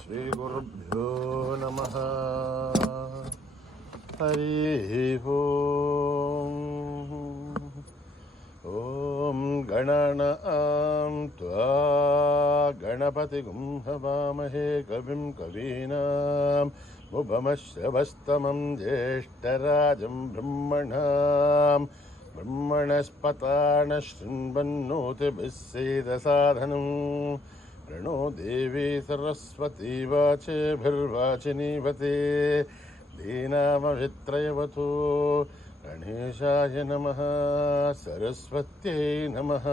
श्रीगुरुभ्यो नमः। हरिः ॐ गणानां त्वा गणपतिगुं हवामहे कविं कवीनाम् उपमश्रवस्तमं ज्येष्ठराजं ब्रह्मणस्पतान शृण्वन्नोतिभिः सीदसाधनम् प्रणो देवी सरस्वती वाचेभिर्वाचिनीवते दीनामभित्रयवतु गणेशाय नमः सरस्वत्यै नमः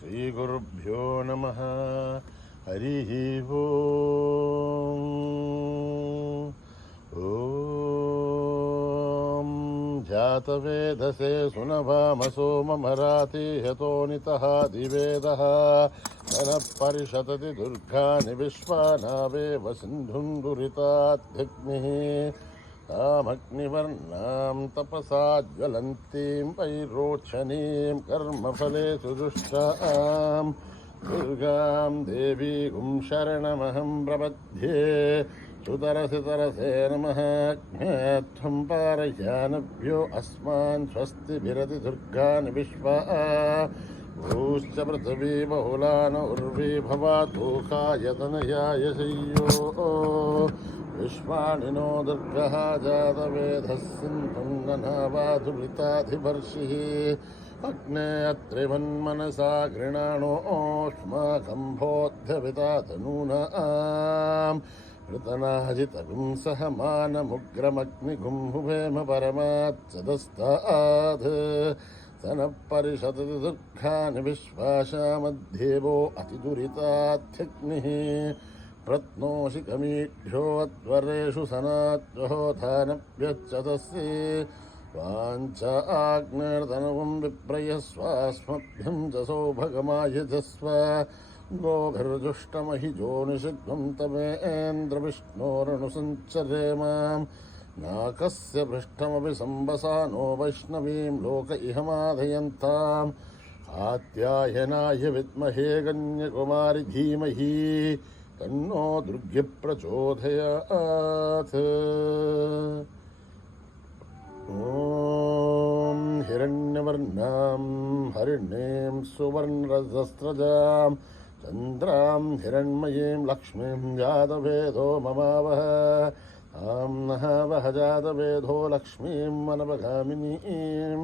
श्रीगुरुभ्यो नमः। हरिः ॐ जातवेदसे सुनभामसो ममराति हतोनितः दिवेदः तनः परिषदति दुर्गानि विश्वानावेव सिन्धुं दुरिताद्धिग्निः तामग्निवर्णां तपसा ज्वलन्तीं वैरोचनीं कर्मफलेषु दुष्टां दुर्गां देवीं शरणमहं प्रपद्ये। सुतरसि तरसे नमः ज्ञात्वं पारयानभ्यो अस्मान् स्वस्तिभिरति दुर्गानि विश्वा भूश्च पृथिवी बहुलान उर्वी भवातु कायतनयाय शय्यो विश्वानि नो दुर्गः जातवेदः सिन्धुं ननावाधुरिताधिवर्षिः अग्ने अत्रिवन्मनसा गृणाणोऽस्माकं बोध्यविता तनूनाम् ऋतनाजितगुं सह मानमुग्रमग्निगुं हुवेम परमाच्चदस्तात् सनः परिषदति दुर्गानि विश्वाशामध्येवो अतिदुरितात्यग्निः प्रत्नोषिकमीढ्यो अध्वरेषु सनात्वहोधानभ्यच्चतस्ये वाञ्चा आग्नेर्तनवं विप्रयस्वास्मभ्यं च सौभगमायजस्व गोभिर्जुष्टमहिजो निषिध्वं तमेन्द्रविष्णोरनुसञ्चरे मां नाकस्य पृष्ठमपि सम्बसानो वैष्णवीं लोक इहमाधयन्ताम् कात्यायनाय विद्महे कन्यकुमारि धीमहि तन्नो दुर्गे प्रचोदयात्। ॐ हिरण्यवर्णां हरिणीं सुवर्णरजस्रजां चन्द्रां हिरण्मयीं लक्ष्मीं जातवेदो ममावह तां नः वह जातवेदो लक्ष्मीं मनवगामिनीं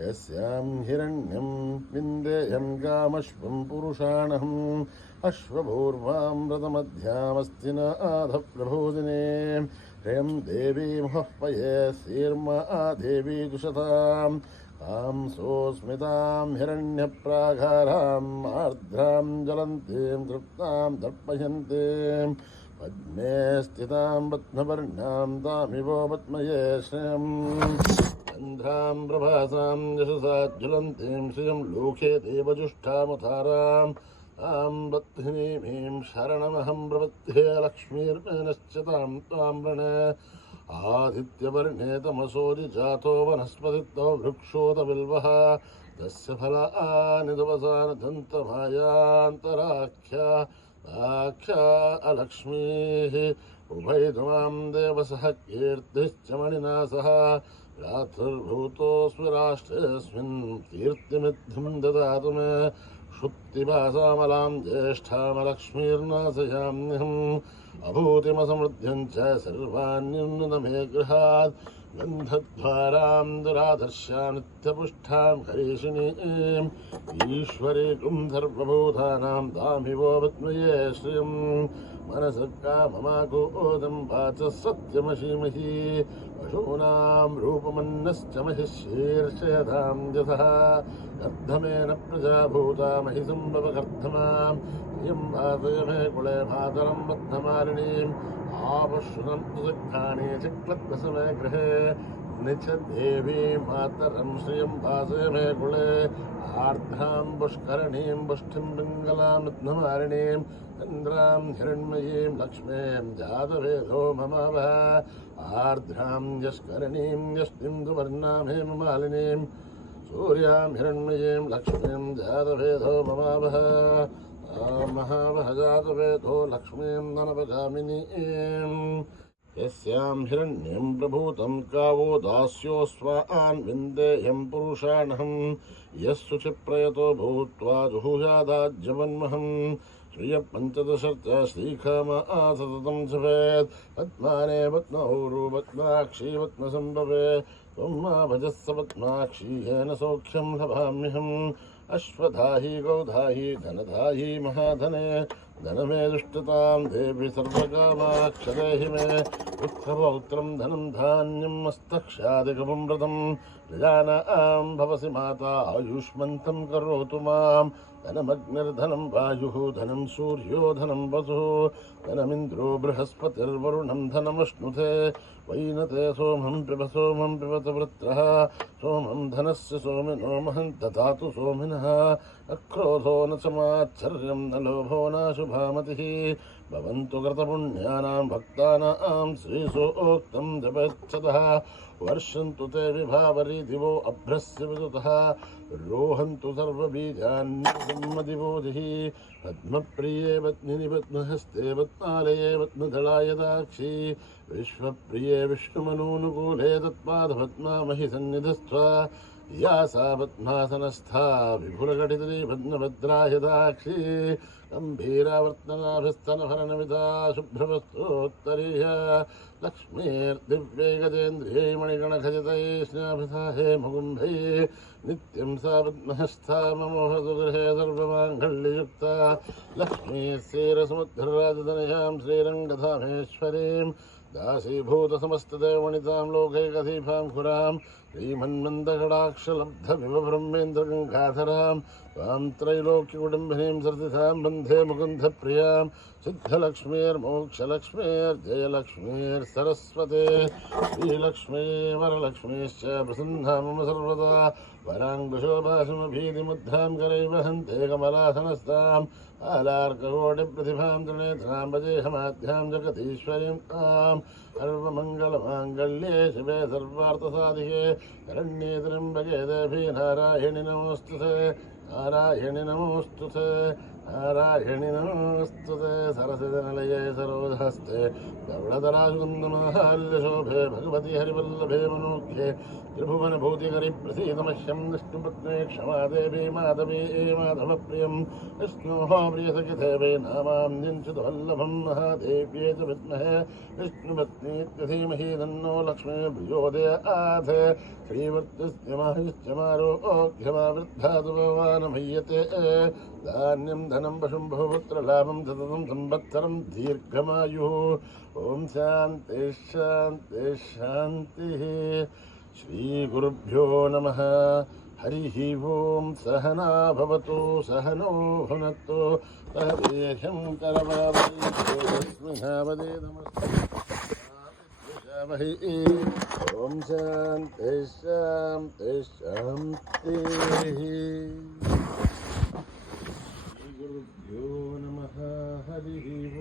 यस्यां हिरण्यं विन्देयं गामश्वं पुरुषाणहम् अश्वपूर्वां व्रतमध्यामस्ति नाथप्रभोदिने ह्रियं देवीं हह्वये सीर्मा देवी दुषतां तां सोऽस्मितां हिरण्यप्राकाराम् आर्द्रां ज्वलन्तीं तृप्तां दर्पयन्तीं पद्मे स्थितां पद्मवर्णां तामिवो पद्मये श्रियं चन्द्रां प्रभासां यशसा ज्वलन्तीं श्रियं लोके देवजुष्टामुताराम् तां बध्नीमीं शरणमहं प्रपद्ये लक्ष्मीर्मेनश्च तां त्वां वृणे आदित्यवर्णे तमसोऽधि जातो वनस्पतितो वृक्षोतबिल्वः तस्य फलानि तपसानधन्तमायान्तराख्या अलक्ष्मीः उभयधुमां देवसः कीर्तिश्च मणिना सह रात्रिर्भूतोऽस्मि राष्ट्रेऽस्मिन् कीर्तिमिद्धं ददातु मे क्षुप्तिभासामलां ज्येष्ठामलक्ष्मीर्नाशयाम्यहम् अभूतिमसमृद्ध्यं च सर्वाण्युन्नतमे गृहात् गन्धद्वारां दुराधर्ष्यां नित्यपुष्टां हरीषिणीं ईश्वरीं सर्वभूतानां तामिवो विद्महे श्रियं मनसकाममागोदं वाचः सत्यमशीमहि पशूनां रूपमन्नश्च महिषीर्षयतां यथः कर्धमेन प्रजाभूता महिसम्भवकर्धमां इयं वासय मे कुले मातरं बद्धमालिनीम् आपश्रुतं सुसिद्धानि चिक्लद्वसमे गृहे निच्छदेवी मातरं श्रियं वासय मे कुले आर्द्रां पुष्करणीं पुष्टिं पिङ्गलां रत्नमालिनीं चन्द्रां हिरण्मयीं लक्ष्मीं जातवेदो ममावह आर्द्रां यष्करणीं यष्टिं सुवर्णां हेममालिनीं सूर्यां हिरण्मयीं लक्ष्मीं जातवेदो ममावह महावहजातवेदो लक्ष्मीं ननपगामिनीं यस्यां हिरण्यं प्रभूतं गावो दास्योऽस्वान् विन्देयं पुरुषाणहं यस्सु चिप्रयतो भूत्वा जुहुयादाज्यवन्महम् श्रियपञ्चदशर्च श्रीखामा सततं जपेत् पद्माने पद्मौरु पद्माक्षी पद्मसम्भवे त्वं मा भजस्स पद्माक्षी येन सौख्यं लभाम्यहम् अश्वधाहि गौधाहि धनधाहि महाधने धनमे दुष्टतां देवि सर्वकामाक्षदेहि मे उत्तरौत्रं धनं धान्यं मस्तक्षादिकं व्रतं प्रजानां भवसि माता आयुष्मन्तं करोतु मां धनमग्निर्धनं वायुः धनं सूर्यो धनं वसुः धनमिन्द्रो बृहस्पतिर्वरुणं धनमश्नुते वैनते सोमं पिबत वृत्रः सोमं धनस्य सोमिनो महं ददातु सोमिनः अक्रोधो न च माच्छर्यं न लोभो नाशुभामतिः भवन्तु कृतपुण्यानां भक्तानां श्रीसोक्तं जपच्छतः वर्षन्तु ते विभावरी दिवो अभ्रस्य विदुतः रोहन्तु सर्वबीजान्यदिवोधिः पद्मप्रिये पद्मिनि पद्महस्ते पद्मालये पद्मदलाय दाक्षी विश्वप्रिये विष्णुमनूनुकूले तत्पादपद्मामहि सन्निधस्त्वा या सा पद्मासनस्था विपुलकटितली पद्मभद्राय दाक्षी गम्भीरावर्तनाभिस्तनभरणमिता शुभ्रवस्त्रोत्तरीय लक्ष्मीर्दिव्यै गजेन्द्रियै मणिगणखचितैष्णाभिधाहे मुकुम्भै नित्यं सा पद्महस्था मम गृहे सर्वमाङ्गल्ययुक्ता लक्ष्मीः श्रीरसमुद्धरराजधनयां श्रीरङ्गधामेश्वरीं दासीभूतसमस्तदेवणितां लोकैकधीफां खुरां श्रीमन्मन्दकटाक्षलब्धविवब्रह्मेन्द्रगङ्गाधरां त्वां त्रैलोक्यकुटुम्बिनीं सरसितां वन्दे मुकुन्दप्रियां सिद्धलक्ष्मीर्मोक्षलक्ष्मीर्जयलक्ष्मीर्सरस्वते श्रीलक्ष्मी वरलक्ष्मीश्च प्रसन्ना मम सर्वदा वराङ्कुशोभासुमभीतिमुद्धां करैव हन्ते कमलासनस्ताम् आलार्ककोटिप्रतिभां त्रिनेत्रां भजेहमाध्यां जगदीश्वरीं तां सर्वमङ्गलमाङ्गल्ये शिवे सर्वार्थसाधिके शरण्ये त्र्यम्बके देवी नारायणि नमोऽस्तुते नारायणि नमोऽस्तुते नारायणि नमोऽस्तुते सरसिजनिलये सरोजहस्ते गौडधराजुगन्धमाहाल्यशोभे भगवति हरिवल्लभे मनोज्ञे त्रिभुवनभूतिकरिप्रसीदमह्यं विष्णुपत्नी क्षमा देवी माधवी माधवप्रियं विष्णोः प्रियसखिते वै नामान्यञ्चितवल्लभं महादेव्ये च विद्महे विष्णुपत्नीत्य धीमहि तन्नो लक्ष्मी प्रचोदयात् श्रीवृत्तिस्य माहिष्यमारोग्यमावृद्धातु भगवानमह्यते धान्यं धनं पशुं बहुपुत्रलाभं सततं संवत्सरं दीर्घमायुः ॐ शान्ति शान्ति शान्तिः श्रीगुरुभ्यो नमः हरिः ओं सहना भवतु सहनो भुनक्तु सह वीर्यं करवावहै नमस्ते ॐ शान्ति शान्ति शान्तिः श्रीगुरुभ्यो नमः हरिः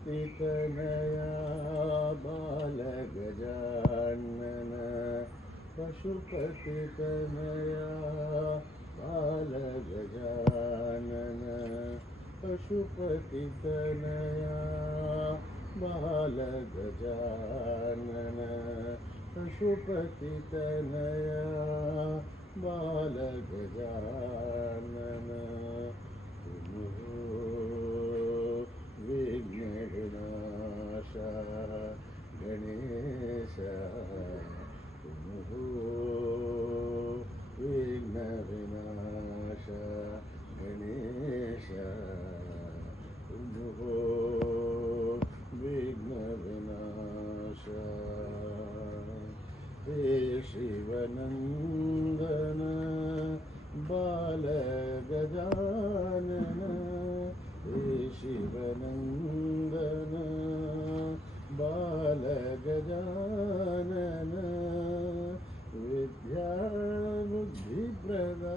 पशुपतितनया बालगजानन पशुपतितनया बालगजानन पशुपतितनया बालगजानन पशुपतितनया बालगजानन विघ्नविनाश गणेश विघ्नविनाश गणेश विघ्नविनाश हे श्री विद्या बुद्धिप्रदाता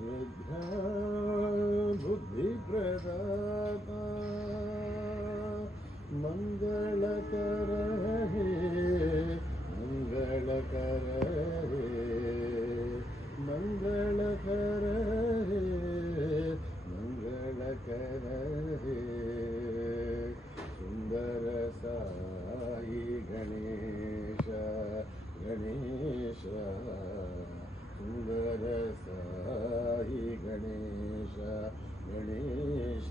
विद्या बुद्धिप्रदाता मंगलकर हे मंगलकर हे मंगलकर हे मंगलकर हे सुंदर साई गणेश गणेश सुंदर साई गणेश गणेश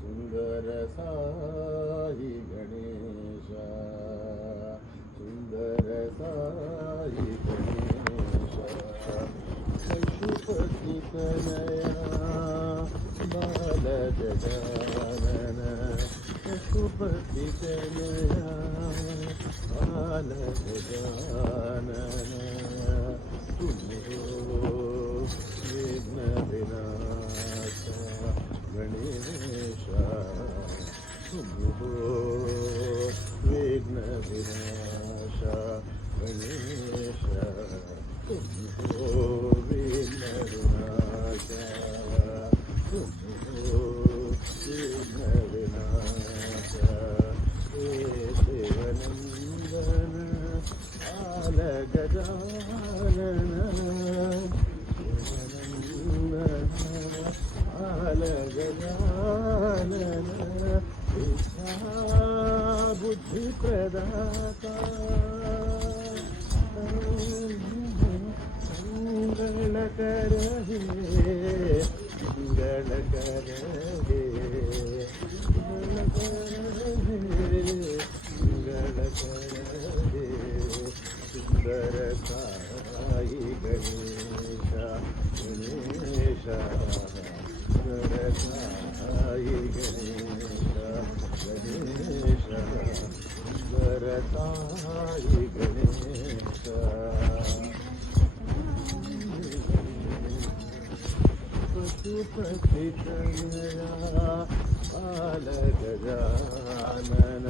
सुंदर साई गणेश सुंदर साई गणेश पशुपति तनया बाल गजानन पशुपति तनया बाल गजानन तुम हो विघ्न विनाश गणेश तुम हो विघ्न विनाश गणेश तुम हो विघ्न विनाश तुम हो विघ्न विनाश हे देवनंदन बाल गजानन बाल गजानन विद्या बुद्धिप्रदाता मंगलकर हे मंगलकर हे मंगलकर हे सुंदर साई गणेश गणेश सुंदर साई गणेश गणेश सुंदर साई गणेश पशुपति तनया बाल गजानन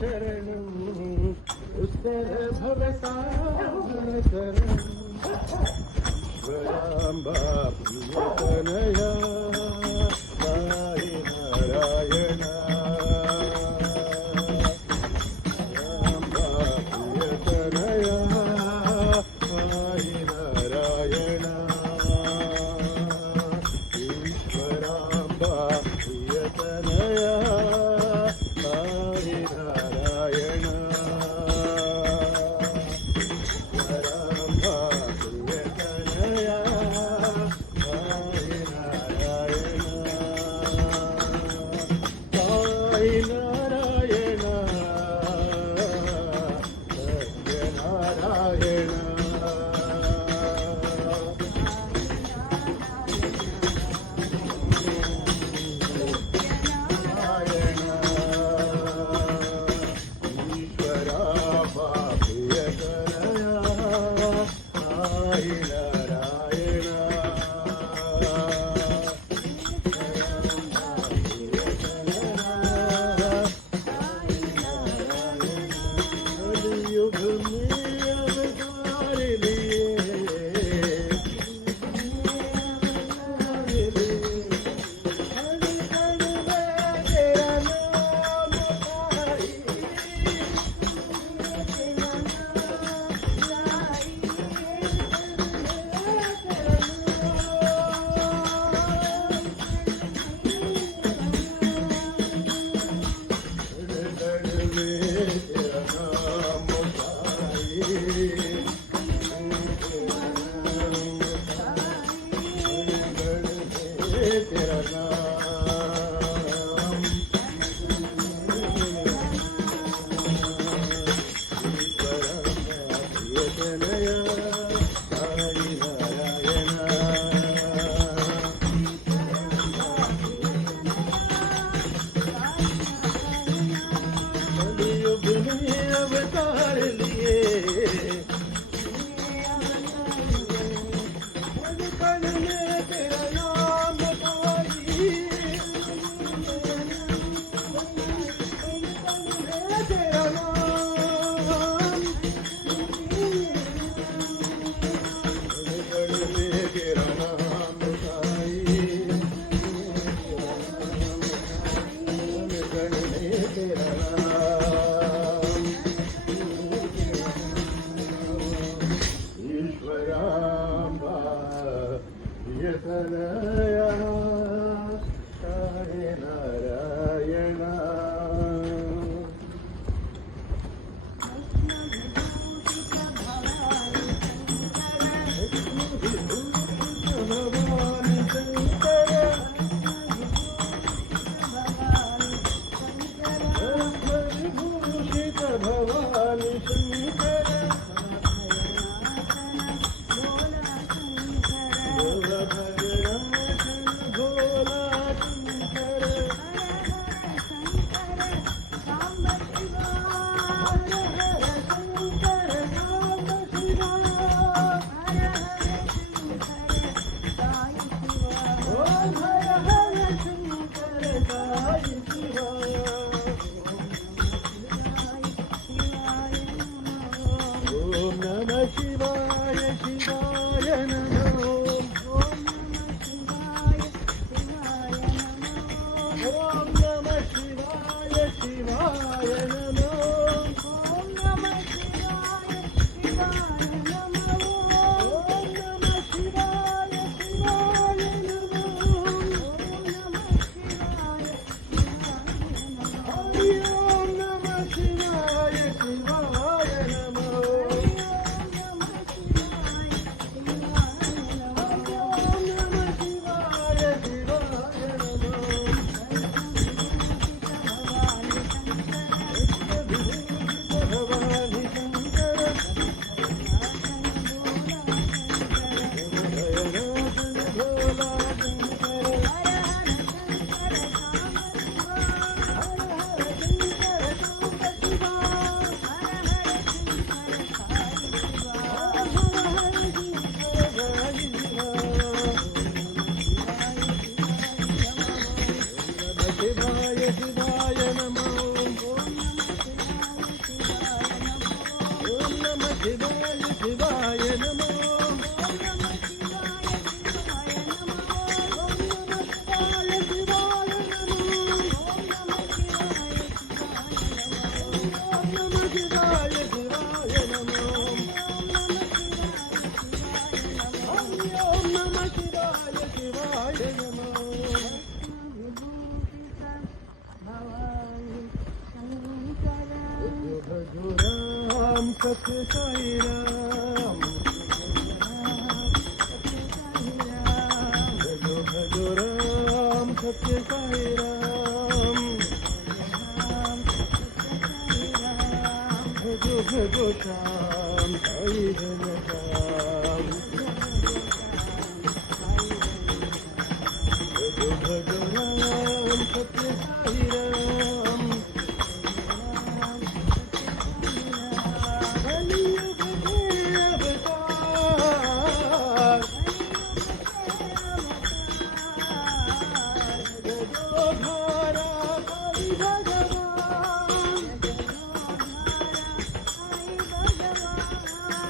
चरणं उत्तर भवसागर शरणं ईश्वराम्बा प्रियतनया साई नारायण सत्य साई राम भजो भजो राम सत्य साई राम भजो भजो श्याम साई जन श्याम भजो भजो राम सत्य साई राम कलियुग के अवतार जगोधारा हरि भगवान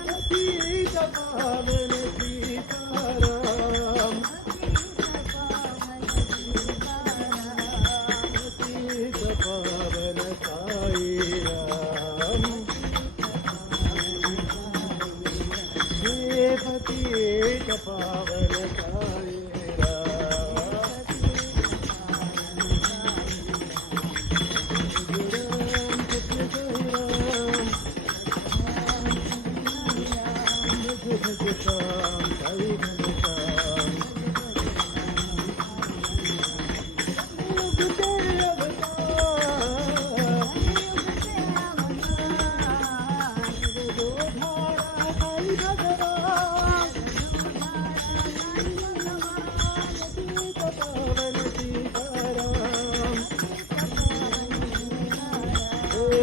पतित पावन सीताराम पतित पावन साई राम हे पतित पावन साई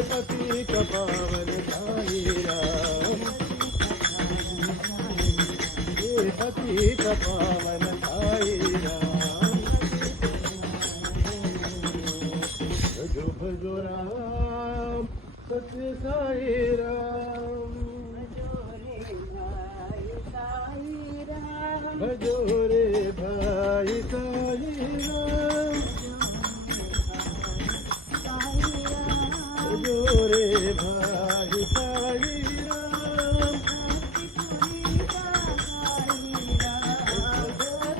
पतित पावन साई राम हे पतित पावन साई राम भजो भजो राम सत्य साई राम भजो रे भाई साई राम भजो रे भाई साई राम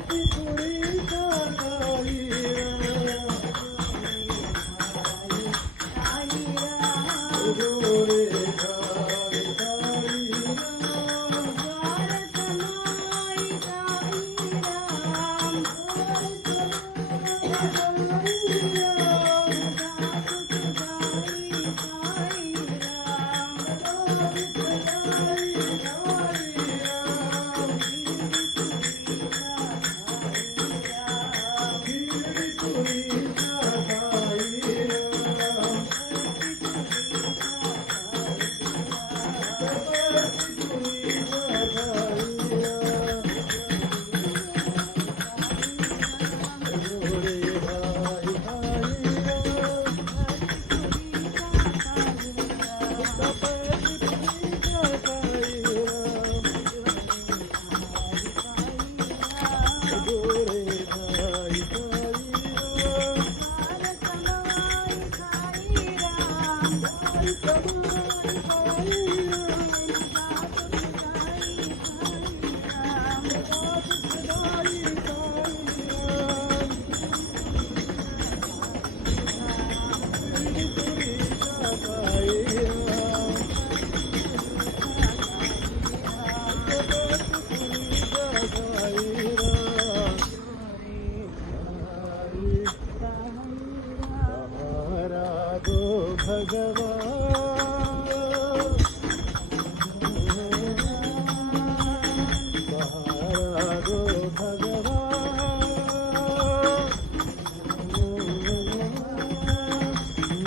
त्रिपुरी साई राम भजो रे भाई साई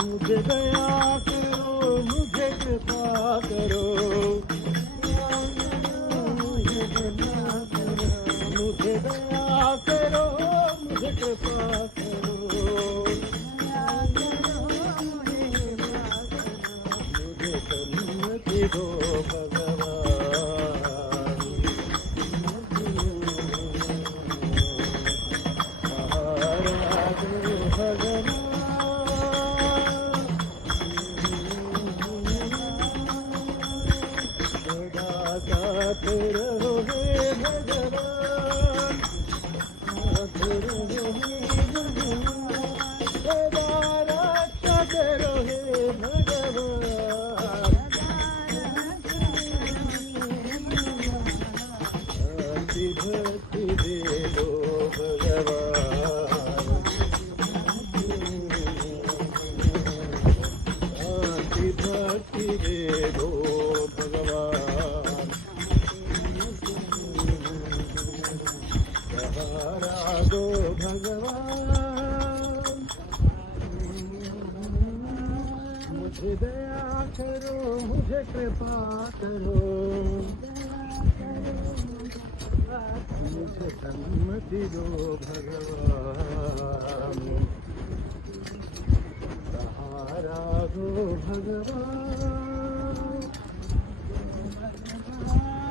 मुझे दया करो, मुझे कृपा करो, मुझे दया करो, मुझे कृपा करो, मुझे सन्मति दो भगवान, महाराज भगवान। दो भगवान, मुझे दया करो, मुझे कृपा करो, मुझे सन्मति दो भगवान, सहारा दो भगवान,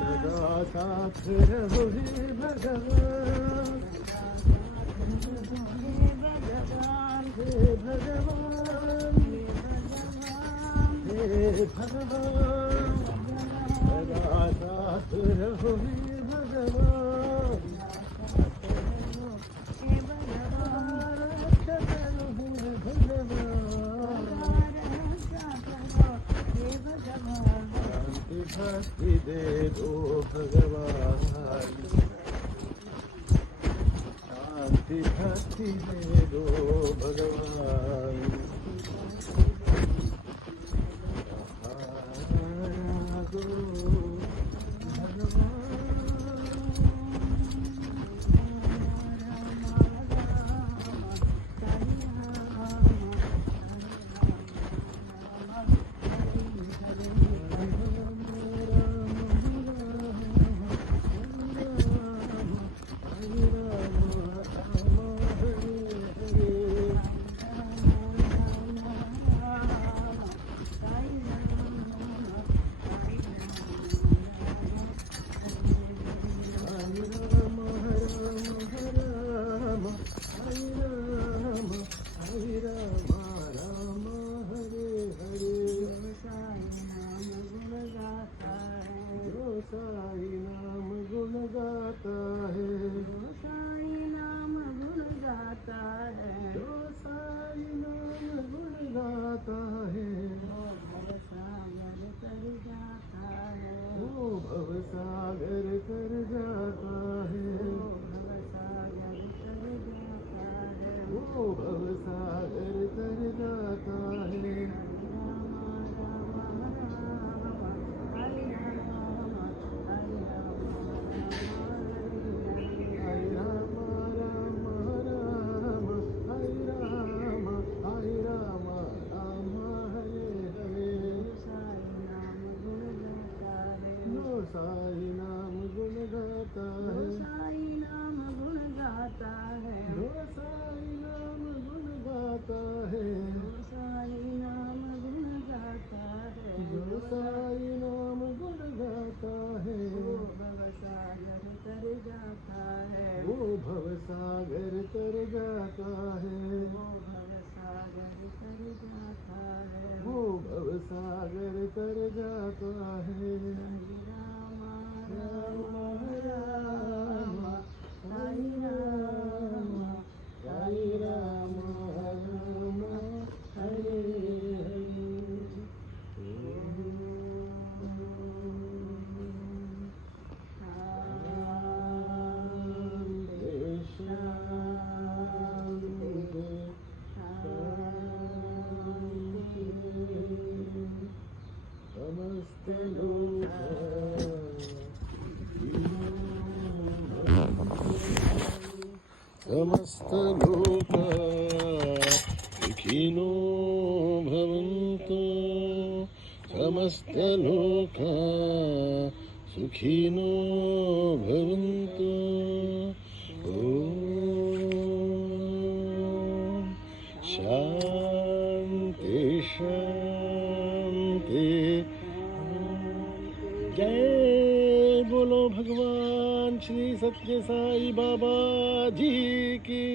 सदा साथ रहो हे भगवान, हे भगवान, हे भगवान, सदा साथ रहो हे भगवान, रक्षा करो हे भगवान, शांति भक्ति दे दो भगवान, शांति भक्ति दे दो भगवान, सहारा दो साई नाम गुण गाता है, जो साई नाम गुण गाता है, जो साई नाम गुण गाता है, वो भव सागर कर जाता है, वो भव सागर कर जाता है, साई नाम गुण गाता है, साई नाम गुण गाता है, जो साई नाम गुण गाता है, साई नाम गुण गाता है, जो साई नाम गुण गाता है, वो भव सागर तर जाता है, वो भव सागर तर जाता है, वो भव सागर तर जाता है, वो भव सागर तर जाता है। राम राम साई राम, साई राम राम हरे हरे, शांति शांति शांति, समस्त लोक समस्त लोका सुखिनो भवन्तु, समस्त लोका सुखिनो भवन्तु। ओम शांति शांति, जय बोलो भगवान श्री सत्य साई बाबा जी की।